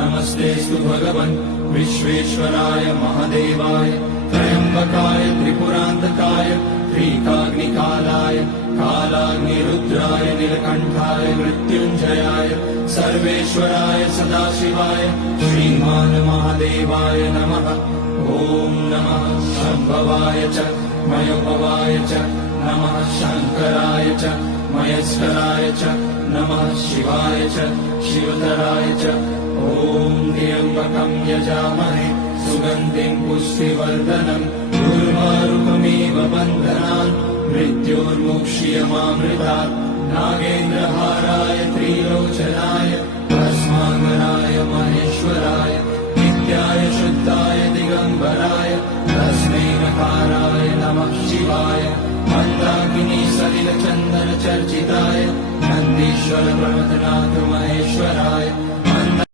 नमस्तेऽस्तु भगवन् विश्वेश्वराय महादेवाय त्र्यम्बकाय त्रिपुरान्तकाय त्रिकाग्निकालाय कालाग्निरुद्राय नीलकण्ठाय मृत्युञ्जयाय सर्वेश्वराय सदाशिवाय श्रीमान् महादेवाय नमः। ॐ नमः शम्भवाय च मयोभवाय च नमः शङ्कराय च मयस्कराय च नमः शिवाय च शिवतराय च। ॐ त्र्यम्बकं यजामहे सुगन्धिं पुष्टिवर्धनम् उर्वारुकमिव बन्धनान् मृत्योर्मुक्ष्यमामृतात्। नागेन्द्रहाराय त्रिलोचनाय भस्माङ्गनाय महेश्वराय नित्याय शुद्धाय दिगम्बराय तस्मै नकाराय नमः शिवाय। मन्दाकिनी सलिलचन्दनचर्चिताय नन्दीश्वर प्रमथनाथ